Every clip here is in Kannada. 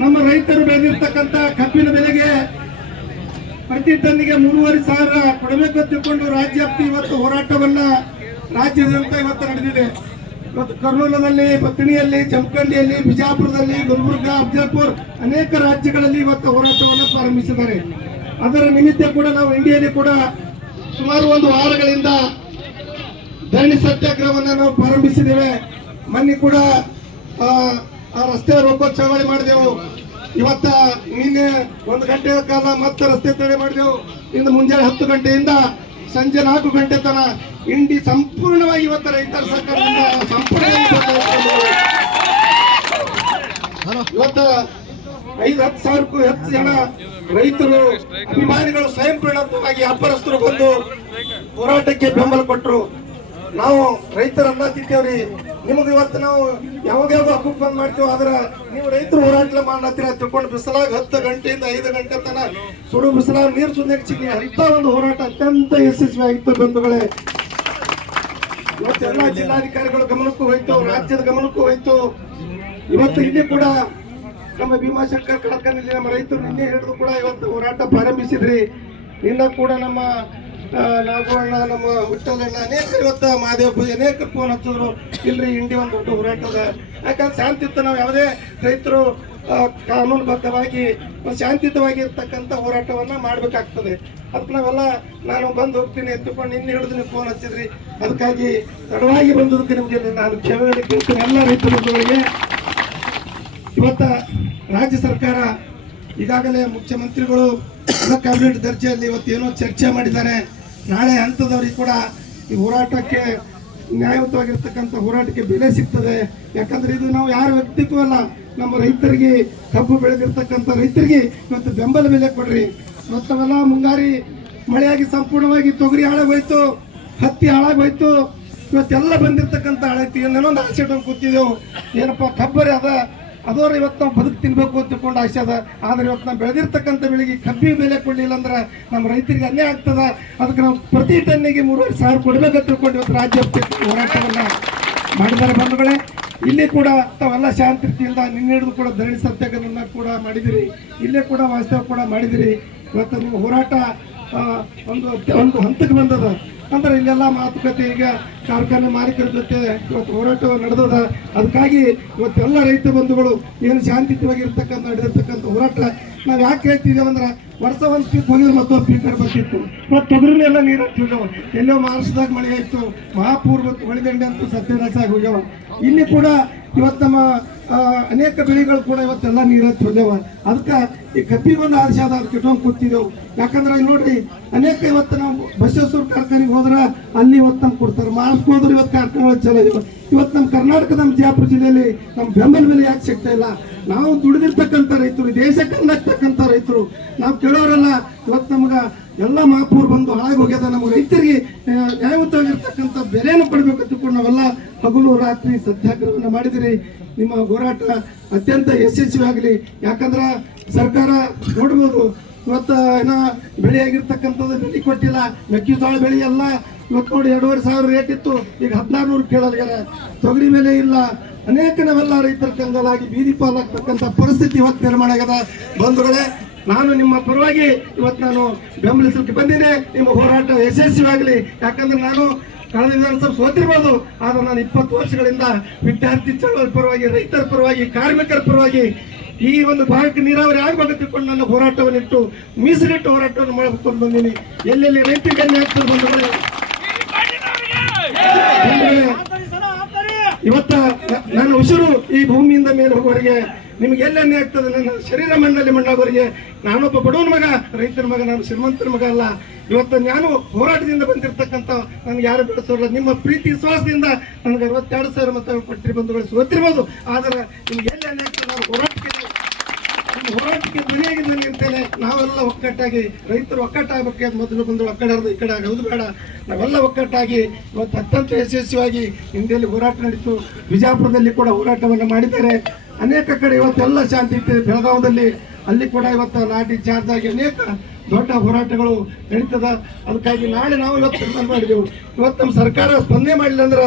ನಮ್ಮ ರೈತರು ಬೆಳೆದಿರ್ತಕ್ಕಂಥ ಕಬ್ಬಿನ ಬೆಲೆಗೆ ಪ್ರತಿ ತಂದಿಗೆ ಮೂರುವರೆ ಸಾವಿರ ಕೊಡಬೇಕು ತಿಳ್ಕೊಂಡು ರಾಜ್ಯಾಪ್ತಿ ಇವತ್ತು ಹೋರಾಟವನ್ನ ರಾಜ್ಯದಂತ ಇವತ್ತು ನಡೆದಿದೆ. ಇವತ್ತು ಕರ್ನೂಲದಲ್ಲಿ ಪತ್ನಿಯಲ್ಲಿ ಜಮಖಂಡಿಯಲ್ಲಿ, ಬಿಜಾಪುರದಲ್ಲಿ, ಗುಲ್ಬುರ್ಗ, ಅಫಜಲ್ಪುರ್ ಅನೇಕ ರಾಜ್ಯಗಳಲ್ಲಿ ಇವತ್ತು ಹೋರಾಟವನ್ನು ಪ್ರಾರಂಭಿಸಿದ್ದಾರೆ. ಅದರ ನಿಮಿತ್ತ ಕೂಡ ನಾವು ಇಂಡಿಯಲ್ಲಿ ಕೂಡ ಸುಮಾರು ಒಂದು ವಾರಗಳಿಂದ ಧರಣಿ ಸತ್ಯಾಗ್ರಹವನ್ನು ನಾವು ಪ್ರಾರಂಭಿಸಿದ್ದೇವೆ. ಮೊನ್ನೆ ಕೂಡ ಆ, ರಸ್ತೆ ರೋಕೋ ಚಳವಳಿ ಮಾಡಿದೆವು. ಇವತ್ತ ನಿನ್ನೆ ಒಂದು ಗಂಟೆ ಕಾಲ ಮತ್ತೆ ರಸ್ತೆ ತಡೆ ಮಾಡಿದೆವು. ಇಂದು ಮುಂಜಾನೆ ಹತ್ತು ಗಂಟೆಯಿಂದ ಸಂಜೆ ನಾಲ್ಕು ಗಂಟೆ ತನ ಇಂಡಿ ಸಂಪೂರ್ಣವಾಗಿ ಇವತ್ತು ರೈತರ ಸರ್ಕಾರದಿಂದ ಸಂಪೂರ್ಣವಾಗಿ ಇವತ್ತು ಇವತ್ತ ಐದು ಹತ್ತು ಸಾವಿರಕ್ಕೂ ಹೆಚ್ಚು ಜನ ರೈತರು ಅಭಿಮಾನಿಗಳು ಸ್ವಯಂ ಪ್ರೇರಣಾತ್ಮಕವಾಗಿ ವ್ಯಾಪಾರಸ್ಥರು ಬಂದು ಹೋರಾಟಕ್ಕೆ ಬೆಂಬಲ ಕೊಟ್ಟರು ನಾವು ರೈತರ ತಿಂತೇವ್ರಿ ನಿಮಗೆ ಇವತ್ತು ನಾವು ಯಾವಾಗ ಯಾವಾಗ ಹಕ್ಕು ಬಂದ್ ಮಾಡ್ತೀವಿ ಆದ್ರ ನೀವು ರೈತರು ಹೋರಾಟ ಮಾಡತ್ತೀರ ತಿಳ್ಕೊಂಡು ಬಿಸಿಲಾಗ ಹತ್ತು ಗಂಟೆಯಿಂದ ಐದು ಗಂಟೆ ತನ ಸುಡು ಬಿಸಿಲಾಗ ನೀರು ಸುಂದರಿಸಿದ್ವಿ ಅಂತ ಒಂದು ಹೋರಾಟ ಅತ್ಯಂತ ಯಶಸ್ವಿ ಆಗಿತ್ತು ಬಂಧುಗಳೇ. ಇವತ್ತು ಎಲ್ಲ ಜಿಲ್ಲಾಧಿಕಾರಿಗಳ ಗಮನಕ್ಕೂ ಹೋಯ್ತು, ರಾಜ್ಯದ ಗಮನಕ್ಕೂ ಹೋಯ್ತು. ಇವತ್ತು ಇಲ್ಲಿ ಕೂಡ ನಮ್ಮ ಭೀಮಾಶಂಕರ್ ಕಡಕನಲ್ಲಿ ನಮ್ಮ ರೈತರು ನಿನ್ನೆ ಹಿಡಿದು ಕೂಡ ಇವತ್ತು ಹೋರಾಟ ಪ್ರಾರಂಭಿಸಿದ್ರಿ. ನಿನ್ನ ಕೂಡ ನಮ್ಮ ಆ, ನಾಗವಣ್ಣ ನಮ್ಮ ಹುಟ್ಟದಣ್ಣ ಅನೇಕ ಇವತ್ತು ಮಹಾದೇವ್ ಅನೇಕ ಫೋನ್ ಹಚ್ಚಿದ್ರು ಇಲ್ರಿ ಇಂಡಿ ಒಂದು ದೊಡ್ಡ ಹೋರಾಟದ. ಯಾಕಂದ್ರೆ ಶಾಂತಿಯುತ ನಾವು ಯಾವುದೇ ರೈತರು ಕಾನೂನುಬದ್ಧವಾಗಿ ಶಾಂತಿಯುತವಾಗಿ ಇರ್ತಕ್ಕಂಥ ಹೋರಾಟವನ್ನ ಮಾಡ್ಬೇಕಾಗ್ತದೆ. ಅದಕ್ಕೆ ನಾವೆಲ್ಲ ನಾನು ಬಂದು ಹೋಗ್ತೀನಿ ಎತ್ತುಕೊಂಡು ನಿನ್ನೆ ಹಿಡಿದು ನೀವು ಫೋನ್ ಹಚ್ಚಿದ್ರಿ. ಅದಕ್ಕಾಗಿ ತಡವಾಗಿ ಬಂದದಕ್ಕೆ ನಿಮಗೆ ನಾನು ಕ್ಷಮೆ ಕೇಳ್ತೀನಿ. ಎಲ್ಲ ರೈತ ಬಂಧುಗಳಿಗೆ ಇವತ್ತ ರಾಜ್ಯ ಸರ್ಕಾರ ಈಗಾಗಲೇ ಮುಖ್ಯಮಂತ್ರಿಗಳು ಕ್ಯಾಬಿನೆಟ್ ದರ್ಜೆಯಲ್ಲಿ ಇವತ್ತೇನೋ ಚರ್ಚೆ ಮಾಡಿದ್ದಾರೆ. ನಾಳೆ ಹಂತದವರಿಗೆ ಕೂಡ ಈ ಹೋರಾಟಕ್ಕೆ ನ್ಯಾಯಯುತವಾಗಿರ್ತಕ್ಕಂಥ ಹೋರಾಟಕ್ಕೆ ಬೆಲೆ ಸಿಗ್ತದೆ. ಯಾಕಂದ್ರೆ ಇದು ನಾವು ಯಾರ ವ್ಯಕ್ತಿತ್ವ ಅಲ್ಲ. ನಮ್ಮ ರೈತರಿಗೆ ಕಬ್ಬು ಬೆಳೆದಿರ್ತಕ್ಕಂಥ ರೈತರಿಗೆ ಇವತ್ತು ಬೆಂಬಲ ಬೆಲೆ ಕೊಡ್ರಿ. ಇವತ್ತವೆಲ್ಲ ಮುಂಗಾರಿ ಮಳೆಯಾಗಿ ಸಂಪೂರ್ಣವಾಗಿ ತೊಗರಿ ಹಾಳಾಗೋಯ್ತು, ಹತ್ತಿ ಹಾಳಾಗೋಯ್ತು. ಇವತ್ತೆಲ್ಲ ಬಂದಿರ್ತಕ್ಕಂಥ ಹಳೈತಿ ಇನ್ನೊಂದು ಆಸೆ ಇಟ್ಕೊಂಡು ಕೂತಿದ್ದೆವು. ಏನಪ್ಪ, ಕಬ್ಬರಿ ಅದ. ಅದೋರು ಇವತ್ತು ನಾವು ಬದುಕು ತಿನ್ನಬೇಕು ಅಂತ ತಿಳ್ಕೊಂಡು ಆಸೆ ಅದ. ಆದ್ರೆ ಇವತ್ತು ನಾವು ಬೆಳೆದಿರ್ತಕ್ಕಂಥ ಬೆಳೆಗೆ ಕಬ್ಬಿಗೆ ಬೆಲೆ ಕೊಡಲಿಲ್ಲ ಅಂದ್ರೆ ನಮ್ಮ ರೈತರಿಗೆ ಅಲ್ಲೇ ಆಗ್ತದ. ಅದಕ್ಕೆ ನಾವು ಪ್ರತಿ ಟನ್ನಿಗೆ ಮೂರುವರೆ ಸಾವಿರ ಕೊಡ್ಬೇಕಂತ ತಿಳ್ಕೊಂಡು ಇವತ್ತು ರಾಜ್ಯ ಹೋರಾಟವನ್ನು ಮಾಡಿದ್ದಾರೆ ಬಂಧುಗಳೇ. ಇಲ್ಲಿ ಕೂಡ ತಾವೆಲ್ಲ ಶಾಂತಿ ರೀತಿಯಿಂದ ನಿನ್ನೆ ಹಿಡಿದು ಕೂಡ ಧರಣಿ ಸತ್ಯಾಗ್ರಹವನ್ನ ಕೂಡ ಮಾಡಿದಿರಿ. ಇಲ್ಲೇ ಕೂಡ ವಾಸ್ತವ ಕೂಡ ಮಾಡಿದಿರಿ. ಇವತ್ತು ನಿಮ್ಮ ಹೋರಾಟ ಒಂದು ಒಂದು ಹಂತಕ್ಕೆ ಬಂದದ ಅಂದ್ರೆ ಇಲ್ಲೆಲ್ಲ ಮಾತುಕತೆ ಈಗ ಕಾರ್ಖಾನೆ ಮಾಲೀಕರ ಜೊತೆ ಇವತ್ತು ಹೋರಾಟ ನಡೆದದ. ಅದಕ್ಕಾಗಿ ಇವತ್ತೆಲ್ಲ ರೈತ ಬಂಧುಗಳು ಏನು ಶಾಂತಿಯುತವಾಗಿ ಇರ್ತಕ್ಕಂಥ ನಡೆದಿರ್ತಕ್ಕಂಥ ಹೋರಾಟ ನಾವು ಯಾಕೆ ಹೇಳ್ತಿದ್ದೇವೆ ಅಂದ್ರೆ ವರ್ಷ ಒಂದು ಪೀಕ್ ಹೋಗಿದ್ರೆ ಮತ್ತೊಂದು ಸ್ಪೀಕರ್ ಬರ್ತಿತ್ತು. ಮತ್ತು ತೊಗರಿನೆಲ್ಲ ನೀರು ಹತ್ತಿದ್ದೇವೆ ಎಲ್ಲೋ ಮಹಾರಾಷ್ಟ್ರದಾಗ ಮಳೆ ಆಯಿತು. ಮಹಾಪೂರ್ ಮತ್ತು ಹೊಳಿದಂಡೆ ಅಂತೂ ಸತ್ಯನಾಶ ಆಗಿ ಹೋಗ್ಯಾವ. ಇಲ್ಲಿ ಕೂಡ ಇವತ್ತು ನಮ್ಮ ಅನೇಕ ಬೆಳೆಗಳು ಕೂಡ ಇವತ್ತೆಲ್ಲ ನೀರು ಹತ್ತಿ ಅದಕ್ಕೆ ಈ ಕಬ್ಬಿಗೊಂದು ಆದೇಶ ಅದ ಇಟ್ಕೊಂಡು ಕೂತಿದ್ದೆವು. ಯಾಕಂದ್ರೆ ನೋಡ್ರಿ, ಅನೇಕ ಇವತ್ತು ನಾವು ಬಸವೇಶ್ವರ ಕಾರ್ಖಾನೆಗೆ ಹೋದ್ರೆ ಅಲ್ಲಿ ಇವತ್ತು ನಮ್ಗೆ ಕೊಡ್ತಾರೆ. ಹೋದ್ರೆ ಇವತ್ತು ಕಾರ್ಖಾನೆಗಳು ಚಲೋ ಇವತ್ತು ನಮ್ಮ ಕರ್ನಾಟಕದ ನಮ್ಮ ಬಿಜಾಪುರ ಜಿಲ್ಲೆಯಲ್ಲಿ ನಮ್ಮ ಬೆಂಬಲ ಬೆಲೆ ಯಾಕೆ ಸಿಗ್ತಾ ಇಲ್ಲ? ನಾವು ದುಡಿದಿರ್ತಕ್ಕಂಥ ರೈತರು ದೇಶಕ್ಕೆ ಅನ್ನತಕ್ಕಂಥ ರೈತರು. ನಾವು ಕೇಳೋರಲ್ಲ ಇವತ್ತು ನಮ್ಗೆ ಎಲ್ಲ ಮಹಾಪೂರ್ ಬಂದು ಹಾಳಾಗಿ ಹೋಗ್ಯದ. ನಮ್ಗೆ ರೈತರಿಗೆ ನ್ಯಾಯಯುತವಾಗಿರ್ತಕ್ಕಂಥ ಬೆಲೆಯನ್ನು ಕೊಡಬೇಕು ತಿಳ್ಕೊಂಡು ನಾವೆಲ್ಲ ಹಗಲು ರಾತ್ರಿ ಸತ್ಯಾಗ್ರಹವನ್ನು ಮಾಡಿದಿರಿ. ನಿಮ್ಮ ಹೋರಾಟ ಅತ್ಯಂತ ಯಶಸ್ವಿ ಆಗಲಿ ಯಾಕಂದ್ರೆ ಸರ್ಕಾರ ನೋಡ್ಬೋದು ಇವತ್ತು ಏನೋ ಬೆಳೆ ಆಗಿರ್ತಕ್ಕಂಥದ್ದು ಕೊಟ್ಟಿಲ್ಲ, ಮೆಕ್ಕೆಜೋಳ ಬೆಳೆ ಎಲ್ಲ ಇವತ್ತು ನೋಡಿ ಎರಡೂವರೆ ಸಾವಿರ ರೇಟ್ ಇತ್ತು, ಈಗ ಹದಿನಾರು ನೂರು ಕೇಳಲ್ಗಾರ ತೊಗರಿ ಮೇಲೆ ಇಲ್ಲ. ಅನೇಕ ನಾವೆಲ್ಲ ರೈತರ ಕಂಗಲಾಗಿ ಬೀದಿ ಪಾಲಾಗ್ತಕ್ಕಂಥ ಪರಿಸ್ಥಿತಿ ಇವತ್ತು ನಿರ್ಮಾಣ ಆಗ್ಯದ. ಬಂಧುಗಳೇ, ನಾನು ನಿಮ್ಮ ಪರವಾಗಿ ಇವತ್ತು ನಾನು ಬೆಂಬಲಿಸಲಿಕ್ಕೆ ಬಂದಿನಿ ನಿಮ್ಮ ಹೋರಾಟ ಯಶಸ್ವಿಯಾಗಲಿ. ಯಾಕಂದ್ರೆ ನಾನು ಕಳೆದ ವಿಧಾನಸಭೆ ಸೋತಿರ್ಬೋದು, ಆದ್ರೆ ನಾನು ಇಪ್ಪತ್ತು ವರ್ಷಗಳಿಂದ ವಿದ್ಯಾರ್ಥಿ ಚಳವಳಿ ಪರವಾಗಿ, ರೈತರ ಪರವಾಗಿ, ಕಾರ್ಮಿಕರ ಪರವಾಗಿ ಈ ಒಂದು ಭಾಗಕ್ಕೆ ನೀರಾವರಿ ಆಗಬೇಕು ತಿಳ್ಕೊಂಡು ನನ್ನ ಹೋರಾಟವನ್ನು ಇಟ್ಟು ಮೀಸಲಿಟ್ಟು ಹೋರಾಟವನ್ನು ಮಾಡ್ಕೊಂಡು ಬಂದೀನಿ. ಎಲ್ಲೆಲ್ಲಿ ರೈತರಿಗೆ ಅನ್ಯಾಯ ಆಗ್ತದೆ ಬಂಧುಗಳೇ ಇವತ್ತ ನನ್ನ ಉಸಿರು ಈ ಭೂಮಿಯಿಂದ ಮೇಲೆ ಹೋಗುವವರೆಗೆ ನಿಮ್ಗೆ ಎಲ್ಲ ಆಗ್ತದೆ. ನನ್ನ ಶರೀರ ಮಣ್ಣಲ್ಲಿ ಮಣ್ಣಾಗೋರಿಗೆ ನಾನೊಬ್ಬ ಬಡವನ ಮಗ ರೈತರ ಮಗ, ನಾನು ಶ್ರೀಮಂತರ ಮಗ ಅಲ್ಲ. ಇವತ್ತು ನಾನು ಹೋರಾಟದಿಂದ ಬಂದಿರತಕ್ಕಂಥ ನನಗೆ ಯಾರು ಬೆಳೆಸೋಲ್ಲ ನಿಮ್ಮ ಪ್ರೀತಿ, ವಿಶ್ವಾಸದಿಂದ ನನಗೆ ಅರವತ್ತೆರಡು ಸಾವಿರ ಮತ ಪಟ್ಟಿ ಬಂಧುಗಳು. ಗೊತ್ತಿರ್ಬೋದು ಆದರೆ ನಿಮ್ಗೆ ಎಲ್ಲಿ ಆಗ್ತದೆ. ನಾನು ಹೋರಾಟಕ್ಕೆ ಹೋರಾಟಕ್ಕೆ ನಾನು ನಿಂತೇನೆ ನಾವೆಲ್ಲ ಒಕ್ಕಟ್ಟಾಗಿ ರೈತರು ಒಕ್ಕಟ್ಟಾಗಬೇಕು ಮೊದಲು ಬಂದು ಒಕ್ಕಡಾರ್ದು ಈ ಕಡೆ ಆಗೋದು ಬೇಡ. ನಾವೆಲ್ಲ ಒಕ್ಕಟ್ಟಾಗಿ ಇವತ್ತು ಅತ್ಯಂತ ಯಶಸ್ವಿಯಾಗಿ ಇಂಡಿಯಲ್ಲಿ ಹೋರಾಟ ನಡೀತು ಬಿಜಾಪುರದಲ್ಲಿ ಕೂಡ ಹೋರಾಟವನ್ನು ಮಾಡಿದ್ದಾರೆ. ಅನೇಕ ಕಡೆ ಇವತ್ತೆಲ್ಲ ಶಾಂತಿ ಇತ್ತು. ಬೆಳಗಾವದಲ್ಲಿ ಅಲ್ಲಿ ಕೂಡ ಇವತ್ತು ನಾಟಿ ಚಾರ್ಜ್ ಆಗಿ ಅನೇಕ ದೊಡ್ಡ ಹೋರಾಟಗಳು ನಡೀತದ. ಅದಕ್ಕಾಗಿ ನಾಳೆ ನಾವು ಇವತ್ತು ಮಾಡಿದೆವು. ಇವತ್ತು ನಮ್ಮ ಸರ್ಕಾರ ಸ್ಪಂದನೆ ಮಾಡಿಲ್ಲ ಅಂದ್ರೆ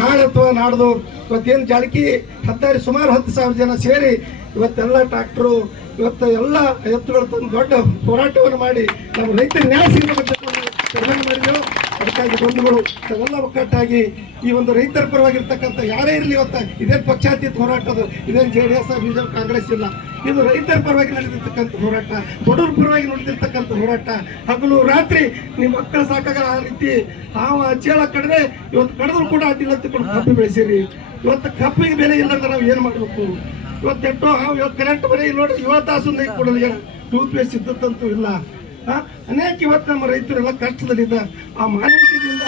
ನಾಳೆ ಅಥವಾ ನಾಡ್ದು ಇವತ್ತೇನು ಜಾಳಕಿ ಹತ್ತಾರು ಸುಮಾರು ಹತ್ತು ಸಾವಿರ ಜನ ಸೇರಿ ಇವತ್ತೆಲ್ಲ ಟ್ರಾಕ್ಟರು ಇವತ್ತು ಎಲ್ಲ ಎತ್ತುಗಳು ತಂದು ದೊಡ್ಡ ಹೋರಾಟವನ್ನು ಮಾಡಿ ನಮ್ಮ ರೈತರ ನ್ಯಾಯ ಮಾಡಿದೆವು. ಅದಕ್ಕಾಗಿ ಬಂಧುಗಳು ಎಲ್ಲ ಒಕ್ಕಟ್ಟಾಗಿ ಈ ಒಂದು ರೈತರ ಪರವಾಗಿರ್ತಕ್ಕಂಥ ಯಾರೇ ಇರಲಿ ಇವತ್ತ, ಇದೇ ಪಕ್ಷಾತೀತ ಹೋರಾಟದ ಇದೇನು J D S BJP Congress ಇಲ್ಲ. ಇದು ರೈತರ ಪರವಾಗಿ ನಡೆದಿರ್ತಕ್ಕಂಥ ಹೋರಾಟ, ಬಡವರ ಪರವಾಗಿ ನಡೆದಿರ್ತಕ್ಕಂಥ ಹೋರಾಟ. ಹಗಲು ರಾತ್ರಿ ನಿಮ್ಮ ಮಕ್ಕಳ ಸಾಕಾಗ ಆ ರೀತಿ, ಹಾವ ಚೇಳ ಕಡಿದ್ರೆ ಇವತ್ತು ಕಡಿದ್ರು ಕೂಡ ಅಡ್ಡಿಲ್ಲ ತಿಳ್ಕೊಂಡು ಕಬ್ಬು ಬೆಳೆಸಿರಿ. ಇವತ್ತು ಕಬ್ಬಿಗೆ ಬೆಲೆ ಇಲ್ಲ ಅಂದ್ರೆ ನಾವು ಏನು ಮಾಡಬೇಕು? ಇವತ್ತು ಎಷ್ಟೋ ಹಾವು ಇವತ್ತು ಕರೆಂಟ್ ಬರೀ ನೋಡಿ ಇವತ್ತಾಸು ತಾಸು ನೀರು ಟೂ ಟೂತ್ ಪೇಸ್ಟ್ ಇದ್ದತ್ತಂತೂ ಇಲ್ಲ ಅನೇಕ ಇವತ್ತು ನಮ್ಮ ರೈತರೆಲ್ಲ ಕಷ್ಟದಲ್ಲಿದ್ದ ಆ ಮಾಹಿತಿಯಿಂದ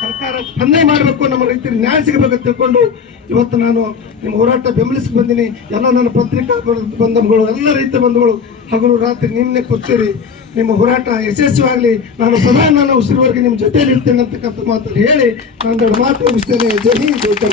ಸರ್ಕಾರ ಸ್ಪಂದನೆ ಮಾಡಬೇಕು ನಮ್ಮ ರೈತರಿಗೆ ನ್ಯಾಯ ಸಿಗಬೇಕು ತಿಳ್ಕೊಂಡು ಇವತ್ತು ನಾನು ನಿಮ್ಮ ಹೋರಾಟ ಬೆಂಬಲಿಸಿ ಬಂದಿನಿ. ಎಲ್ಲ ನನ್ನ ಪತ್ರಿಕಾ ಬಂಧು- ಬಂಧುಗಳು ಎಲ್ಲ ರೈತ ಬಂಧುಗಳು ಹಗಲು ರಾತ್ರಿ ನಿನ್ನೆ ಕೂರ್ತೀರಿ ನಿಮ್ಮ ಹೋರಾಟ ಯಶಸ್ವಿಯಾಗಲಿ. ನಾನು ಸದಾ ನನ್ನ ಉಸಿರುವರೆಗೆ ನಿಮ್ಮ ಜೊತೆಯಲ್ಲಿ ಇರ್ತೇನೆ ಅಂತಕ್ಕಂಥ ಮಾತನ್ನು ಹೇಳಿ. ನಾನು ಮಾತು ಮುಗಿಸ್ತೇನೆ. ಜೈ ಜೈ.